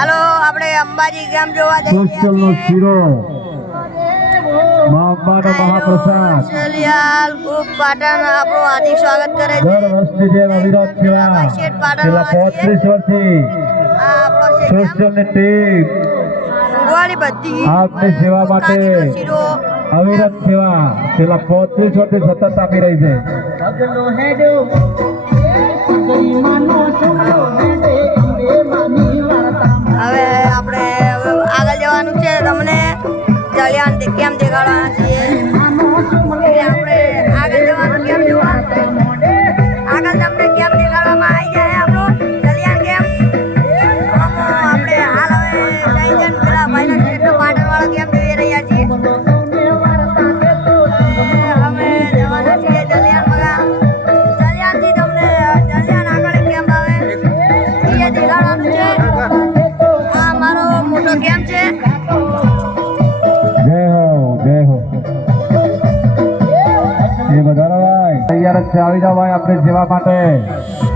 હાલો આપણે અંબાજી ગામ જોવા જઈ ક્રિસ્ટલનો રહ્યા છીએ. શીરો. મા અંબાનો મહાપ્રસાદ. સલિયાલ ખૂબ પાટણ આપણો હાર્દિક સ્વાગત કરે છે. દર વર્ષની જેમ અવિરત સેવા. છેલ્લા પોત્રીસ વર્ષથી. આ આપણો ટીમ. બધી. આપની સેવા માટે અવિરત સેવા. છેલ્લા પોત્રીસ વર્ષથી સતત આપી રહી છે. તે છીએ. આપણે આગળ જવાનું કેમ જોવા? આગળ તમને કેમ દેખાડવામાં આવી જાય આપણો? કલ્યાણ કેમ? આપણે હાલ હવે જયજન પેલા ભાઈના શેઠનો પાટણવાળો કેમ જોઈ રહ્યા છીએ? અમે જવાના છીએ બગા જલિયાનથી તમને જલિયાન આગળ કેમ આવે? એ દેખાડવાનું છે, આ મારો મોટો કેમ છે? એ વધારો ભાઈ તૈયાર જ છે આવી જાઓ ભાઈ આપણે સેવા માટે.